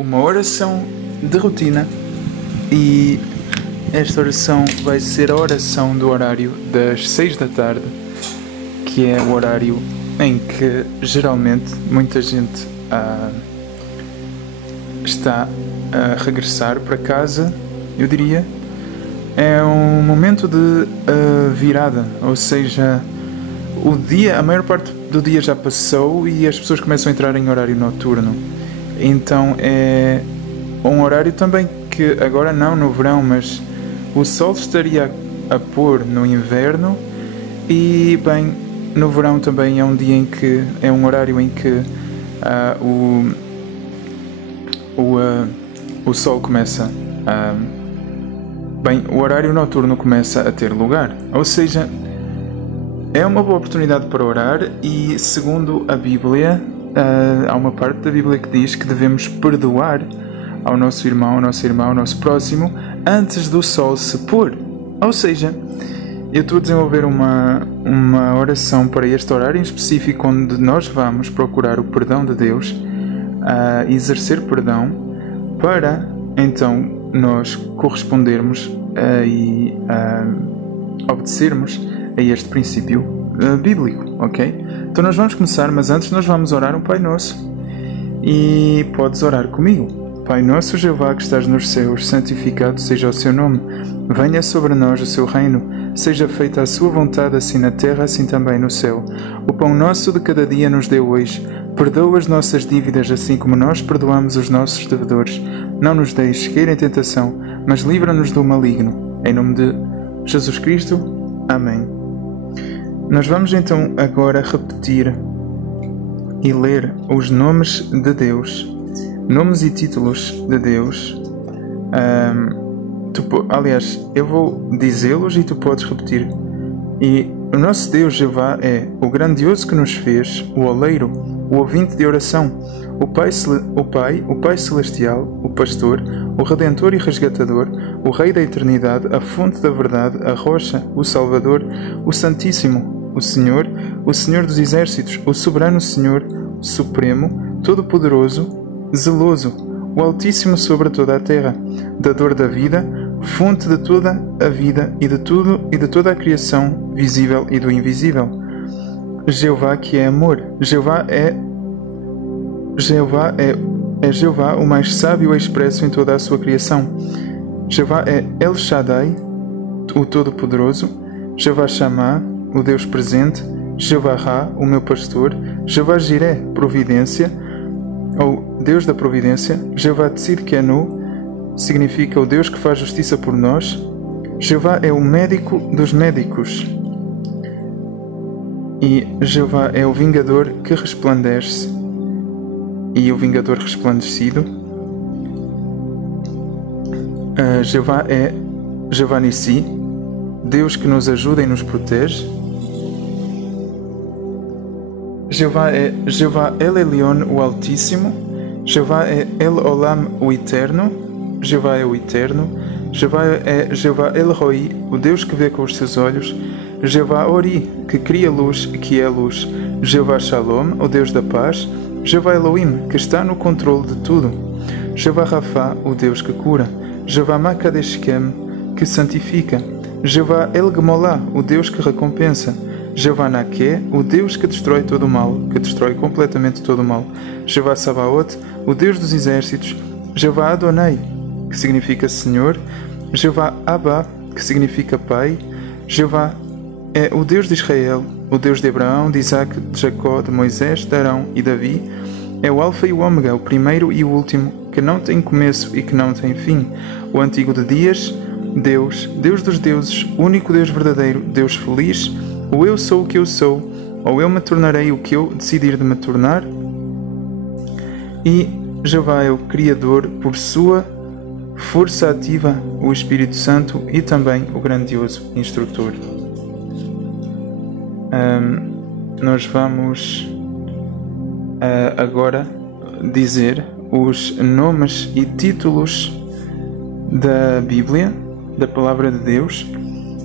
uma oração de rotina e esta oração vai ser a oração do horário das 6 da tarde, que é o horário em que geralmente muita gente está a regressar para casa, eu diria. É um momento de virada, ou seja, o dia, a maior parte do dia já passou e as pessoas começam a entrar em horário noturno. Então é um horário também que agora não no verão, mas o sol estaria a pôr no inverno e bem, no verão também é um dia em que é um horário em que o sol começa a o horário noturno começa a ter lugar, ou seja, é uma boa oportunidade para orar e, segundo a Bíblia, há uma parte da Bíblia que diz que devemos perdoar ao nosso irmão, ao nosso irmão, ao nosso próximo, antes do sol se pôr. Ou seja, eu estou a desenvolver uma oração para este horário em específico, onde nós vamos procurar o perdão de Deus, exercer perdão, para então nós correspondermos e obedecermos a este princípio bíblico, ok? Então nós vamos começar, mas antes nós vamos orar um Pai Nosso e podes orar comigo. Pai Nosso, Jeová que estás nos céus, santificado seja o seu nome. Venha sobre nós o seu reino. Seja feita a sua vontade, assim na terra, assim também no céu. O pão nosso de cada dia nos dê hoje. Perdoa as nossas dívidas, assim como nós perdoamos os nossos devedores. Não nos deixes cair em tentação, mas livra-nos do maligno. Em nome de Jesus Cristo. Amém. Nós vamos então agora repetir e ler os nomes de Deus, nomes e títulos de Deus. Aliás, eu vou dizê-los e tu podes repetir. E o nosso Deus Jeová é o grandioso que nos fez, o oleiro, o ouvinte de oração, o Pai Celestial, o Pastor, o Redentor e Resgatador, o Rei da Eternidade, a Fonte da Verdade, a Rocha, o Salvador, o Santíssimo, o Senhor dos Exércitos, o Soberano Senhor, Supremo, Todo-Poderoso, Zeloso, o Altíssimo sobre toda a terra, Dador da vida, Fonte de toda a vida e de tudo e de toda a criação, visível e do invisível. Jeová que é amor. Jeová é Jeová, o mais sábio e expresso em toda a sua criação. Jeová é El Shaddai, o Todo-Poderoso. Jeová Shammah, o Deus presente. Jeová Ra, o meu pastor. Jeová Jireh, providência, ou Deus da providência. Jeová Tzidkenu, significa o Deus que faz justiça por nós. Jeová é o médico dos médicos. E Jeová é o vingador que resplandece e o vingador resplandecido. Jeová é Jeová Nissi, Deus que nos ajuda e nos protege. Jeová é Jeová El Elyon, o Altíssimo. Jeová é El Olam, o Eterno. Jeová é o Eterno. Jeová é Jeová El Roi, o Deus que vê com os seus olhos. Jeová Ori, que cria luz e que é luz. Jeová Shalom, o Deus da paz. Jeová Elohim, que está no controle de tudo. Jeová Rafa, o Deus que cura. Jeová Makadeshkem, que santifica. Jeová El Gemolá, o Deus que recompensa. Jeová Naké, o Deus que destrói todo o mal, que destrói completamente todo o mal. Jeová Sabaoth, o Deus dos exércitos. Jeová Adonai, que significa Senhor. Jeová Abba, que significa Pai. Jeová é o Deus de Israel, o Deus de Abraão, de Isaac, de Jacó, de Moisés, de Arão e Davi. É o Alfa e o Ômega, o primeiro e o último, que não tem começo e que não tem fim. O antigo de dias, Deus, Deus dos deuses, único Deus verdadeiro, Deus feliz. O eu sou o que eu sou, ou eu me tornarei o que eu decidir de me tornar. E Jeová é o Criador por sua força ativa, o Espírito Santo e também o grandioso Instrutor. Nós vamos agora dizer os nomes e títulos da Bíblia, da Palavra de Deus.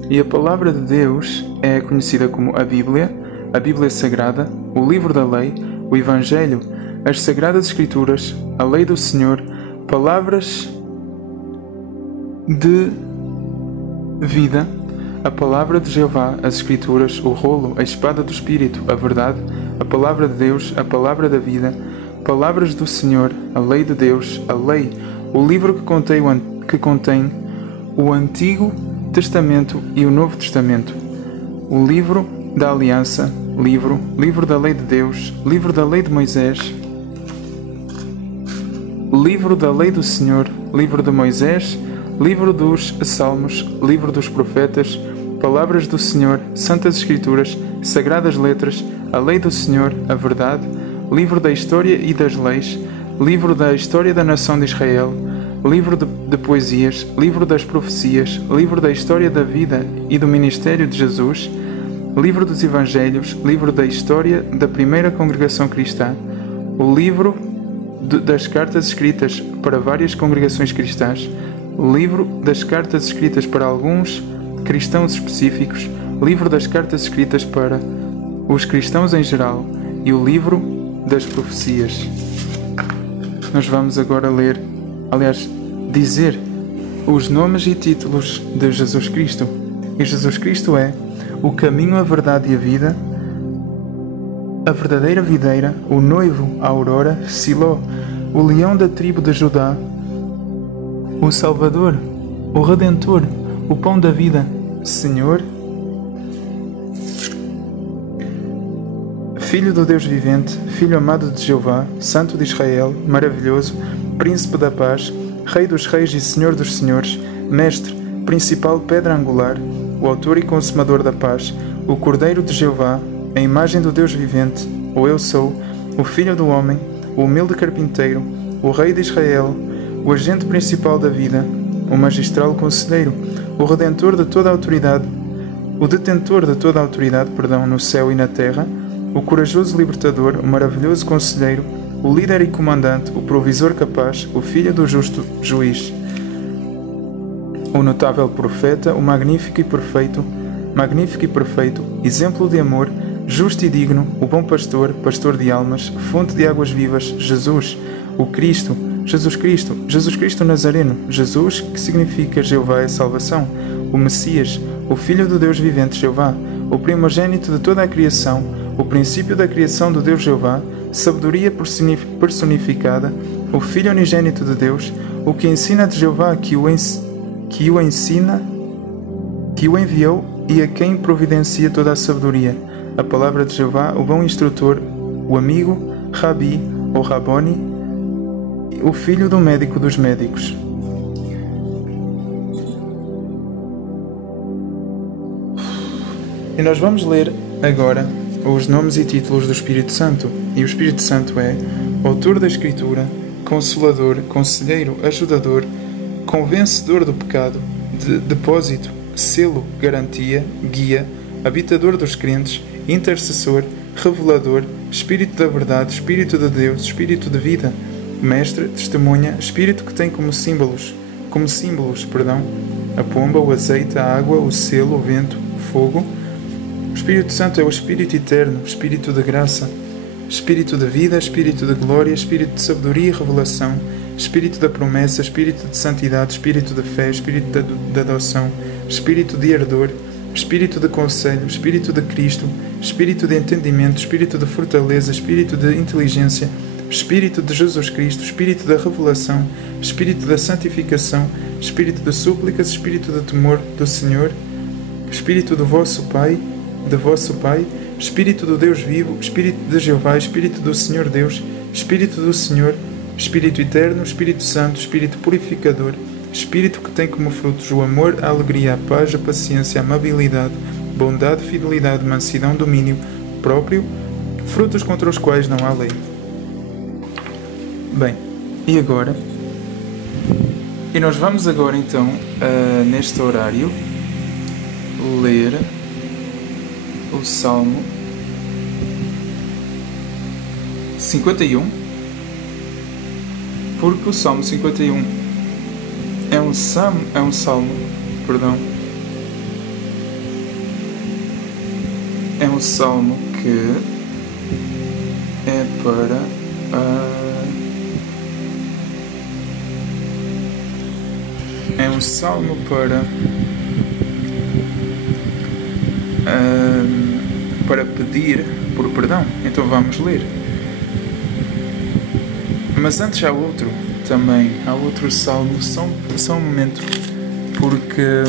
E a Palavra de Deus é conhecida como a Bíblia Sagrada, o Livro da Lei, o Evangelho, as Sagradas Escrituras, a Lei do Senhor, palavras de vida, a palavra de Jeová, as Escrituras, o rolo, a espada do Espírito, a verdade, a palavra de Deus, a palavra da vida, palavras do Senhor, a lei de Deus, a lei, o livro que contém o Antigo Testamento e o Novo Testamento, o livro da Aliança, livro da lei de Deus, livro da lei de Moisés, livro da lei do Senhor, livro de Moisés, livro dos Salmos, livro dos profetas, palavras do Senhor, santas Escrituras, sagradas letras, a lei do Senhor, a verdade, livro da história e das leis, livro da história da nação de Israel, livro de poesias, livro das profecias, livro da história da vida e do ministério de Jesus, livro dos evangelhos, livro da história da primeira congregação cristã, o livro das cartas escritas para várias congregações cristãs, livro das cartas escritas para alguns cristãos específicos, livro das cartas escritas para os cristãos em geral e o livro das profecias. Nós vamos agora dizer os nomes e títulos de Jesus Cristo. E Jesus Cristo é o caminho, a verdade e a vida, a verdadeira videira, o noivo, a aurora, Siló, o leão da tribo de Judá, o Salvador, o Redentor, o pão da vida, Senhor, Filho do Deus vivente, Filho amado de Jeová, Santo de Israel, maravilhoso, Príncipe da paz, Rei dos reis e Senhor dos senhores, Mestre, principal pedra angular, o autor e consumador da paz, o Cordeiro de Jeová, a imagem do Deus vivente, o Eu Sou, o Filho do homem, o humilde carpinteiro, o Rei de Israel, o agente principal da vida, o magistral conselheiro, o redentor de toda a autoridade, o detentor de toda a autoridade, no céu e na terra, o corajoso libertador, o maravilhoso conselheiro, o líder e comandante, o provisor capaz, o filho do justo juiz, o notável profeta, o magnífico e perfeito, exemplo de amor, justo e digno, o bom pastor, pastor de almas, fonte de águas vivas, Jesus, o Cristo, Jesus Cristo Nazareno, Jesus, que significa Jeová é salvação, o Messias, o Filho do Deus vivente Jeová, o primogênito de toda a criação, o princípio da criação do Deus Jeová, sabedoria personificada, o Filho unigênito de Deus, o que ensina de Jeová, que o enviou e a quem providencia toda a sabedoria, a palavra de Jeová, o bom instrutor, o amigo, Rabi ou Raboni, o filho do médico dos médicos. E nós vamos ler agora os nomes e títulos do Espírito Santo. E o Espírito Santo é autor da Escritura, consolador, conselheiro, ajudador, convencedor do pecado, depósito, selo, garantia, guia, habitador dos crentes, intercessor, revelador, Espírito da verdade, Espírito de Deus, Espírito de vida, mestre, testemunha, Espírito que tem como símbolos, a pomba, o azeite, a água, o selo, o vento, o fogo. O Espírito Santo é o Espírito eterno, Espírito de graça, Espírito de vida, Espírito de glória, Espírito de sabedoria e revelação, Espírito da promessa, Espírito de santidade, Espírito de fé, Espírito de adoção, Espírito de ardor, Espírito de conselho, Espírito de Cristo, Espírito de entendimento, Espírito de fortaleza, Espírito de inteligência, Espírito de Jesus Cristo, Espírito da revelação, Espírito da santificação, Espírito de súplicas, Espírito de temor do Senhor, Espírito do vosso Pai, Espírito do Deus vivo, Espírito de Jeová, Espírito do Senhor Deus, Espírito do Senhor, Espírito eterno, Espírito Santo, Espírito purificador, Espírito que tem como frutos o amor, a alegria, a paz, a paciência, a amabilidade, bondade, fidelidade, mansidão, domínio próprio, frutos contra os quais não há lei. Bem, e agora? E nós vamos agora então, neste horário, ler o Salmo 51, porque o Salmo 51 é um salmo, que é para É um salmo para pedir por perdão. Então vamos ler. Mas antes há outro também. Há outro salmo. Só um momento. Porque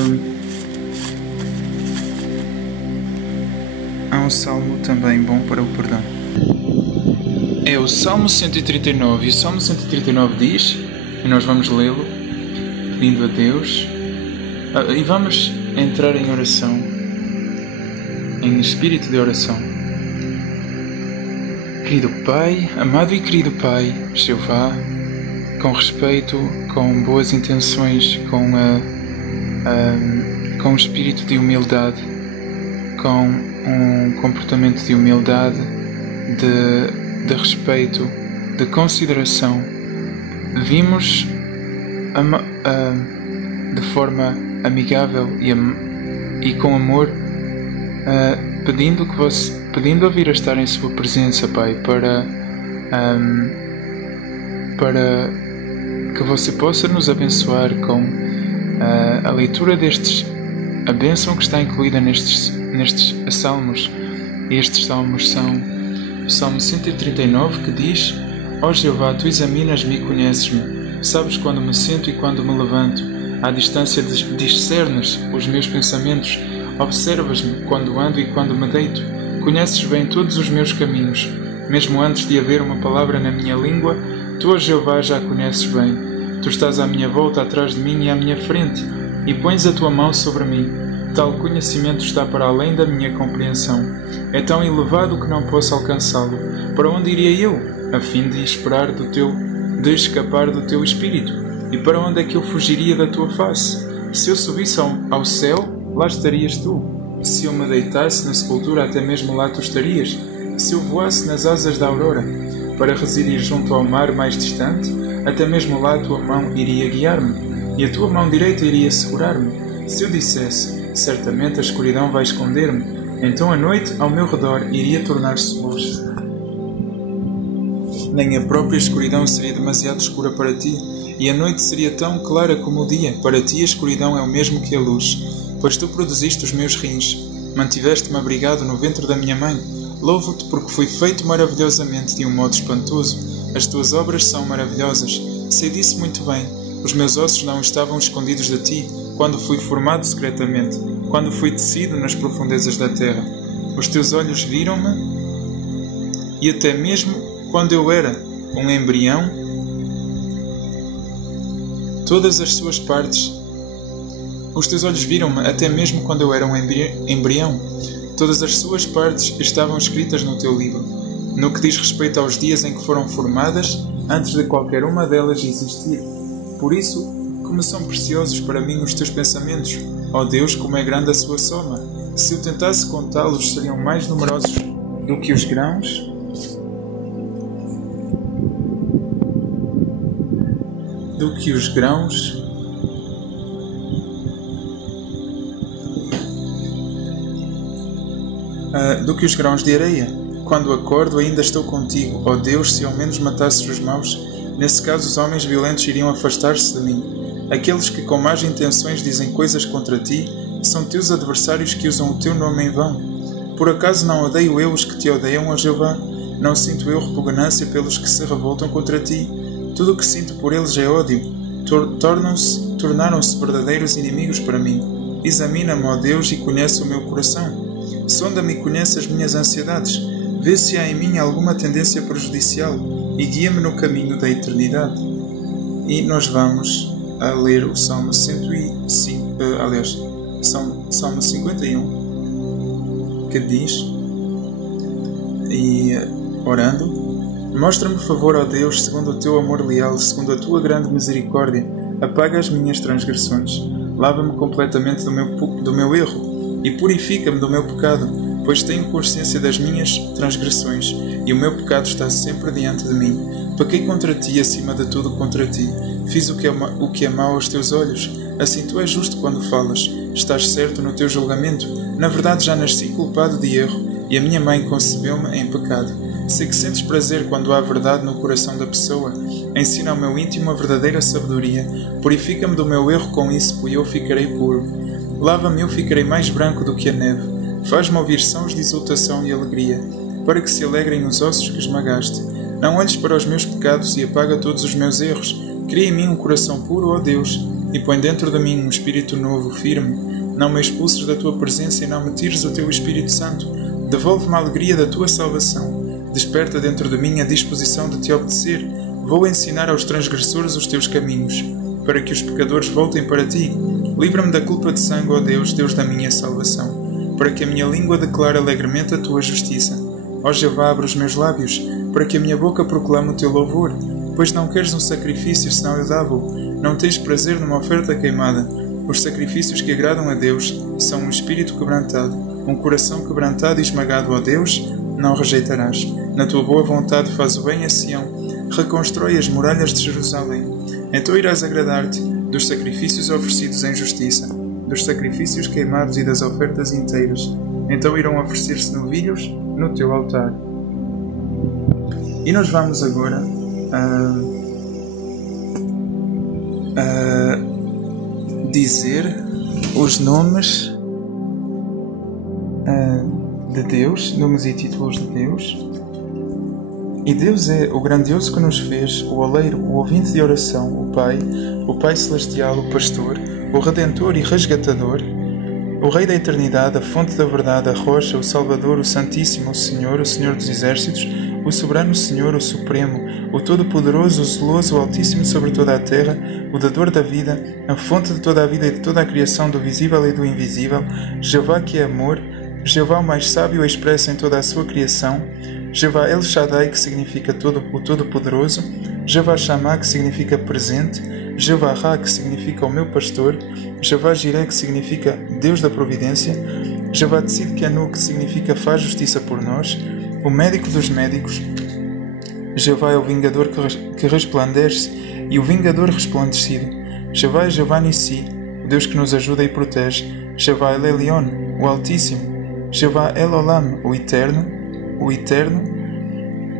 há um salmo também bom para o perdão. É o Salmo 139. E o Salmo 139 diz, e nós vamos lê-lo, pedindo a Deus, e vamos entrar em oração, em espírito de oração. Querido Pai, amado e querido Pai, Jeová, com respeito, com boas intenções, com um espírito de humildade, com um comportamento de humildade, de respeito, de consideração, vimos de forma amigável e com amor, pedindo a vir a estar em Sua presença, Pai, para que você possa nos abençoar com a leitura a bênção que está incluída nestes salmos. E estes salmos são o Salmo 139, que diz: Ó Jeová, Tu examinas-me e conheces-me, sabes quando me sento e quando me levanto, à distância discernes os meus pensamentos, observas-me quando ando e quando me deito, conheces bem todos os meus caminhos, mesmo antes de haver uma palavra na minha língua, Tu, ó Jeová, já a conheces bem. Tu estás à minha volta, atrás de mim e à minha frente, e pões a Tua mão sobre mim. Tal conhecimento está para além da minha compreensão. É tão elevado que não posso alcançá-lo. Para onde iria eu, a fim de escapar do Teu Espírito? E para onde é que eu fugiria da Tua face? Se eu subisse ao céu, lá estarias Tu. Se eu me deitasse na sepultura, até mesmo lá Tu estarias. Se eu voasse nas asas da aurora, para residir junto ao mar mais distante, até mesmo lá a Tua mão iria guiar-me, e a Tua mão direita iria segurar-me. Se eu dissesse, certamente a escuridão vai esconder-me, então a noite ao meu redor iria tornar-se luz. Nem a própria escuridão seria demasiado escura para Ti, e a noite seria tão clara como o dia. Para Ti a escuridão é o mesmo que a luz, pois Tu produziste os meus rins, mantiveste-me abrigado no ventre da minha mãe. Louvo-Te porque fui feito maravilhosamente de um modo espantoso. As Tuas obras são maravilhosas. Sei disso muito bem. Os meus ossos não estavam escondidos de Ti, quando fui formado secretamente, quando fui tecido nas profundezas da terra. Os Teus olhos viram-me, e até mesmo quando eu era um embrião, todas as suas partes. Os Teus olhos viram-me até mesmo quando eu era um embrião. Todas as suas partes estavam escritas no Teu livro, no que diz respeito aos dias em que foram formadas, antes de qualquer uma delas existir. Por isso, como são preciosos para mim os Teus pensamentos, ó Deus, como é grande a sua soma. Se eu tentasse contá-los, seriam mais numerosos do que os grãos. Do que os grãos de areia. Quando acordo, ainda estou contigo. Ó Deus, se ao menos matasses os maus, nesse caso os homens violentos iriam afastar-se de mim. Aqueles que com más intenções dizem coisas contra Ti são Teus adversários que usam o Teu nome em vão. Por acaso não odeio eu os que Te odeiam, ó Jeová? Não sinto eu repugnância pelos que se revoltam contra Ti? Tudo o que sinto por eles é ódio. Tornaram-se verdadeiros inimigos para mim. Examina-me, ó Deus, e conhece o meu coração. Sonda-me e conhece as minhas ansiedades. Vê se há em mim alguma tendência prejudicial e guia-me no caminho da eternidade. E nós vamos a ler o Salmo 105, Salmo 51, que diz, e orando: Mostra-me favor, ó Deus, segundo o Teu amor leal, segundo a Tua grande misericórdia, apaga as minhas transgressões, lava-me completamente do meu erro, e purifica-me do meu pecado, pois tenho consciência das minhas transgressões, e o meu pecado está sempre diante de mim. Pequei contra Ti, acima de tudo contra Ti. Fiz o que é mau aos Teus olhos. Assim Tu és justo quando falas. Estás certo no Teu julgamento. Na verdade já nasci culpado de erro, e a minha mãe concebeu-me em pecado. Sei que sentes prazer quando há verdade no coração da pessoa. Ensina ao meu íntimo a verdadeira sabedoria. Purifica-me do meu erro com isso, e eu ficarei puro. Lava-me, eu ficarei mais branco do que a neve. Faz-me ouvir sons de exultação e alegria, para que se alegrem os ossos que esmagaste. Não olhes para os meus pecados e apaga todos os meus erros. Cria em mim um coração puro, ó Deus, e põe dentro de mim um espírito novo, firme. Não me expulses da tua presença e não me tires o teu Espírito Santo. Devolve-me a alegria da tua salvação. Desperta dentro de mim a disposição de te obedecer. Vou ensinar aos transgressores os teus caminhos, para que os pecadores voltem para ti. Livra-me da culpa de sangue, ó Deus, Deus da minha salvação, para que a minha língua declare alegremente a tua justiça. Ó Jeová, abre os meus lábios, para que a minha boca proclame o teu louvor. Pois não queres um sacrifício, senão eu dava-o. Não tens prazer numa oferta queimada. Os sacrifícios que agradam a Deus são um espírito quebrantado, um coração quebrantado e esmagado, ó Deus, não rejeitarás. Na tua boa vontade faz o bem a Sião, reconstrói as muralhas de Jerusalém. Então irás agradar-te dos sacrifícios oferecidos em justiça, dos sacrifícios queimados e das ofertas inteiras. Então irão oferecer-se novilhos no teu altar. E nós vamos agora dizer os nomes de Deus, nomes e títulos de Deus. E Deus é o grandioso que nos fez, o oleiro, o ouvinte de oração, o Pai celestial, o pastor, o redentor e resgatador, o Rei da eternidade, a fonte da verdade, a rocha, o Salvador, o Santíssimo, o Senhor dos exércitos, o soberano Senhor, o Supremo, o Todo-Poderoso, o Zeloso, o Altíssimo sobre toda a terra, o dador da vida, a fonte de toda a vida e de toda a criação, do visível e do invisível, Jeová que é amor, Jeová o mais sábio expresso em toda a sua criação, Jeová El Shaddai, que significa o Todo-Poderoso, Jeová Shammah, que significa presente, Jeová Ra, que significa o meu pastor, Jeová Jireh, que significa Deus da providência, Jeová Tzidkenu, que significa faz justiça por nós, o médico dos médicos, Jeová é o vingador que resplandece e o vingador resplandecido, Jeová é Jeová Nissi, o Deus que nos ajuda e protege, Jeová El Elyon, o Altíssimo, Jeová El Olam, o Eterno,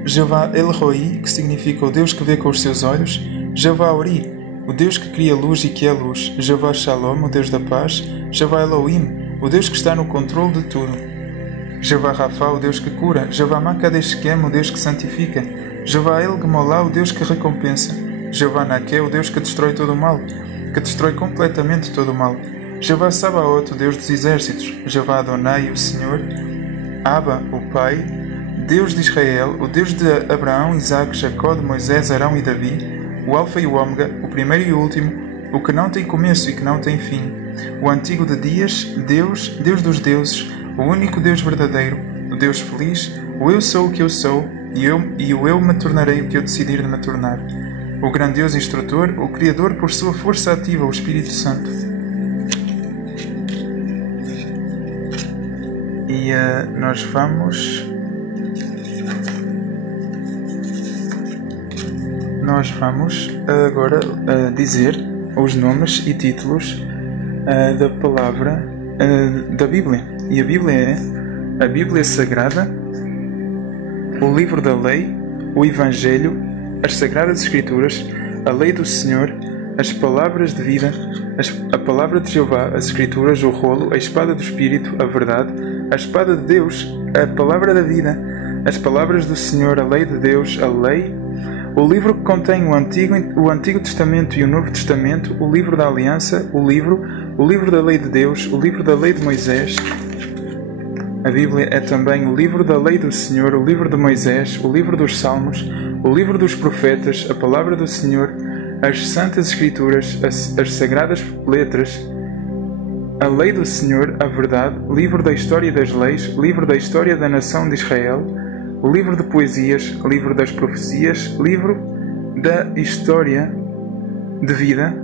Jeová El Roi, que significa o Deus que vê com os seus olhos, Jeová Ori, o Deus que cria luz e que é luz, Jeová Shalom, o Deus da paz, Jeová Elohim, o Deus que está no controle de tudo, Jeová Rafa, o Deus que cura, Jeová Makadeshkem, o Deus que santifica, Jeová El Gemolá, o Deus que recompensa, Jeová Naké, o Deus que destrói todo o mal, que destrói completamente todo o mal, Jeová Sabaoth, o Deus dos exércitos, Jeová Adonai, o Senhor, Abba, o Pai, Deus de Israel, o Deus de Abraão, Isaque, Jacó, de Moisés, Arão e Davi, o Alfa e o Ômega, o primeiro e o último, o que não tem começo e que não tem fim, o antigo de dias, Deus, Deus dos deuses, o único Deus verdadeiro, o Deus feliz, o eu sou o que eu sou, e o eu me tornarei o que eu decidir de me tornar, o grandioso instrutor, o Criador por sua força ativa, o Espírito Santo. E nós vamos agora dizer os nomes e títulos da palavra da Bíblia. E a Bíblia é a Bíblia Sagrada, o livro da lei, o Evangelho, as Sagradas Escrituras, a lei do Senhor, as palavras de vida, a palavra de Jeová, as Escrituras, o rolo, a espada do Espírito, a verdade, a espada de Deus, a palavra da vida, as palavras do Senhor, a lei de Deus, a lei, o livro que contém o Antigo Testamento e o Novo Testamento, o livro da Aliança, o livro da lei de Deus, o livro da lei de Moisés. A Bíblia é também o livro da lei do Senhor, o livro de Moisés, o livro dos Salmos, o livro dos profetas, a palavra do Senhor, as Santas Escrituras, as Sagradas Letras, a lei do Senhor, a verdade, livro da história das leis, livro da história da nação de Israel, o livro de poesias, livro das profecias, livro da história de vida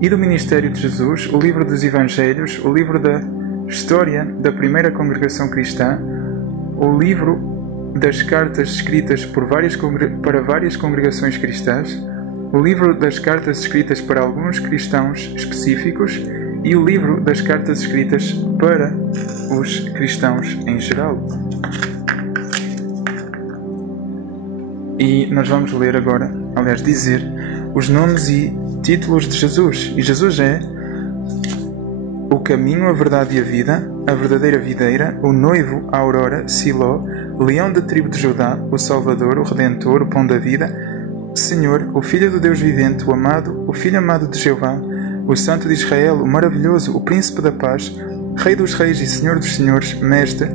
e do ministério de Jesus, o livro dos Evangelhos, o livro da história da primeira congregação cristã, o livro das cartas escritas para várias congregações cristãs, o livro das cartas escritas para alguns cristãos específicos e o livro das cartas escritas para os cristãos em geral. E nós vamos ler agora aliás, dizer os nomes e títulos de Jesus. E Jesus é o caminho, a verdade e a vida, a verdadeira videira, o noivo, a aurora, Siló, leão da tribo de Judá, o Salvador, o Redentor, o pão da vida, Senhor, o Filho do Deus vivente, o amado, o Filho amado de Jeová, o Santo de Israel, o maravilhoso, o Príncipe da paz, Rei dos reis e Senhor dos senhores, Mestre,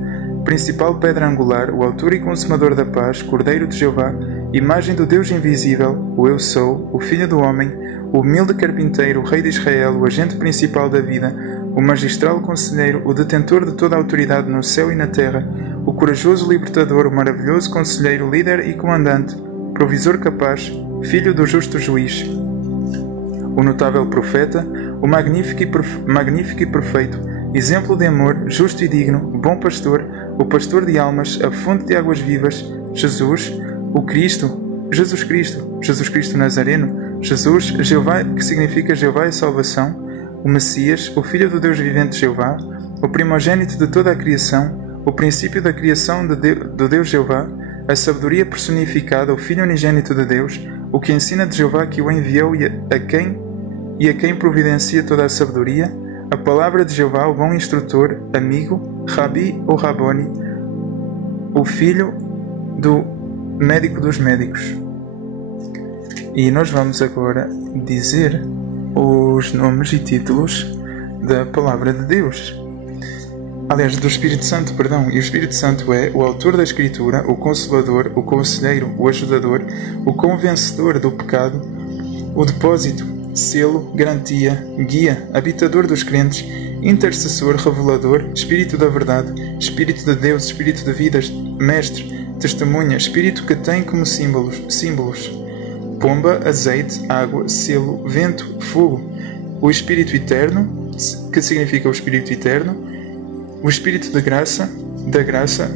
principal pedra angular, o autor e consumador da paz, Cordeiro de Jeová, imagem do Deus invisível, o Eu Sou, o Filho do Homem, o humilde carpinteiro, o Rei de Israel, o agente principal da vida, o magistral conselheiro, o detentor de toda a autoridade no céu e na terra, o corajoso libertador, o maravilhoso conselheiro, líder e comandante, provisor capaz, filho do justo juiz, o notável profeta, o magnífico e perfeito, exemplo de amor, justo e digno, bom pastor, o pastor de almas, a fonte de águas vivas, Jesus, o Cristo, Jesus Cristo Nazareno, Jesus, Jeová, que significa Jeová é salvação, o Messias, o Filho do Deus vivente Jeová, o primogênito de toda a criação, o princípio da criação do Deus Jeová, a sabedoria personificada, o Filho unigênito de Deus, o que ensina de Jeová que o enviou e a quem providencia toda a sabedoria, a palavra de Jeová, o bom instrutor, amigo, Rabi ou Raboni, o filho do médico dos médicos. E nós vamos agora dizer os nomes e títulos da palavra de Deus. Aliás, do Espírito Santo, perdão. E o Espírito Santo é o autor da Escritura, o Consolador, o Conselheiro, o Ajudador, o Convencedor do pecado, o Depósito, Selo, Garantia, Guia, Habitador dos crentes, Intercessor, Revelador, Espírito da Verdade, Espírito de Deus, Espírito de vidas, Mestre, Testemunha, Espírito que tem como símbolos pomba, azeite, água, selo, vento, fogo, o Espírito Eterno, que significa o Espírito Eterno, o Espírito da graça,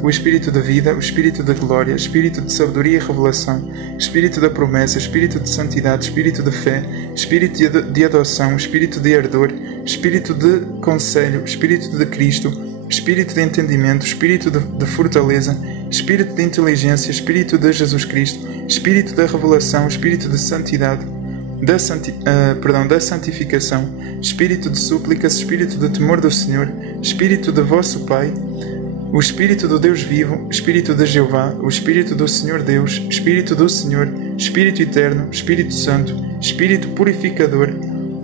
o Espírito da vida, o Espírito da glória, Espírito de sabedoria e revelação, Espírito da promessa, Espírito de santidade, Espírito de fé, Espírito de adoção, Espírito de ardor, Espírito de conselho, Espírito de Cristo, Espírito de entendimento, Espírito de fortaleza, Espírito de inteligência, Espírito de Jesus Cristo, Espírito da revelação, Espírito de santidade, da santificação, Espírito de súplicas, Espírito de temor do Senhor, Espírito de vosso Pai, o Espírito do Deus vivo, Espírito de Jeová, o Espírito do Senhor Deus, Espírito do Senhor, Espírito Eterno, Espírito Santo, Espírito Purificador,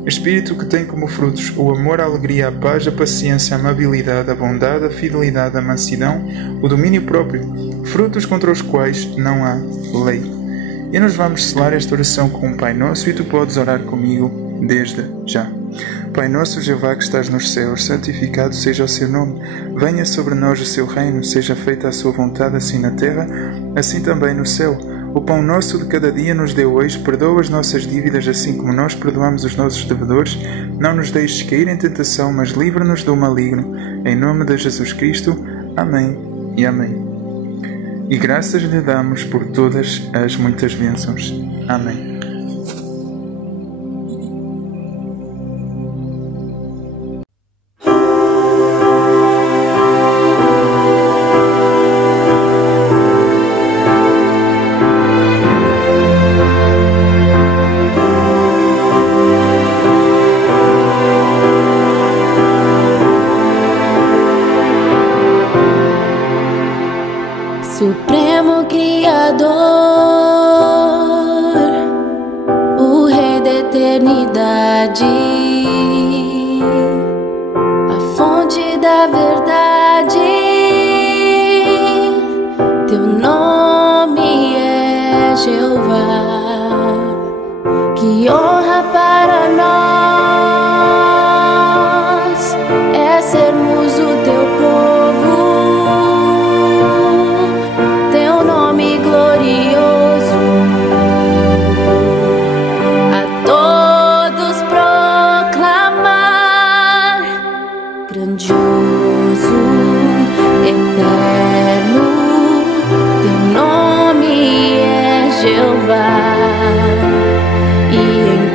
Espírito que tem como frutos o amor, a alegria, a paz, a paciência, a amabilidade, a bondade, a fidelidade, a mansidão, o domínio próprio, frutos contra os quais não há lei. E nós vamos selar esta oração com um Pai Nosso e tu podes orar comigo desde já. Pai nosso, Jeová que estás nos céus, santificado seja o seu nome. Venha sobre nós o seu reino, seja feita a sua vontade, assim na terra, assim também no céu. O pão nosso de cada dia nos dê hoje, perdoa as nossas dívidas assim como nós perdoamos os nossos devedores. Não nos deixes cair em tentação, mas livra-nos do maligno. Em nome de Jesus Cristo. Amém e amém. E graças lhe damos por todas as muitas bênçãos. Amém. Supremo Criador, o Rei da eternidade, a fonte da verdade, teu nome é Jeová. Que honra para nós é sermos o teu povo. Grandioso, eterno, teu nome é Jeová, e em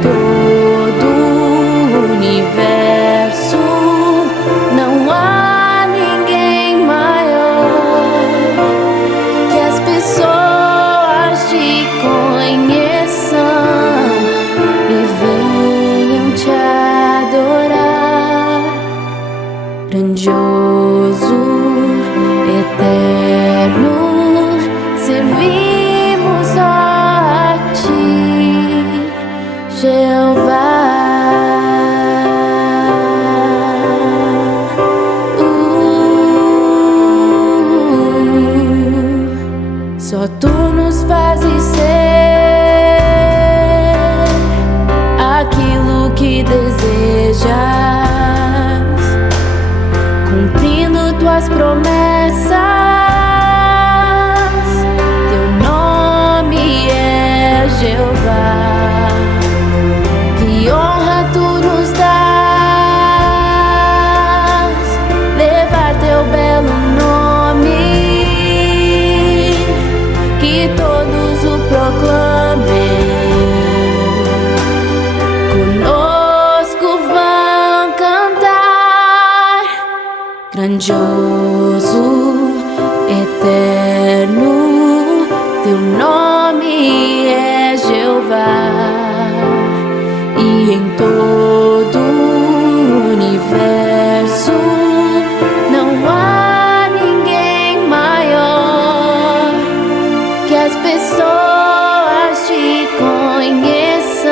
grandioso, eterno, servimos só a ti, Jeová. Só tu nos fazes ser aquilo que desejas, cumprindo tuas promessas. Teu nome é Jeová. Que honra tu nos dás, levar teu belo nome, que todos o proclamem. Conosco vão cantar, grandioso, eterno, teu nome é Jeová. E em todo o universo não há ninguém maior, que as pessoas te conheçam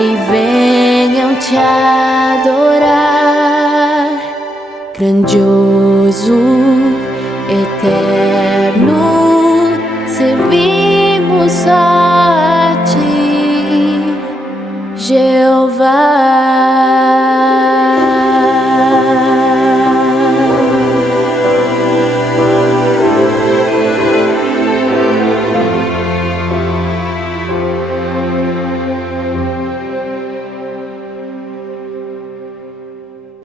e venham te adorar. Grandioso, eterno, servimos só a ti, Jeová.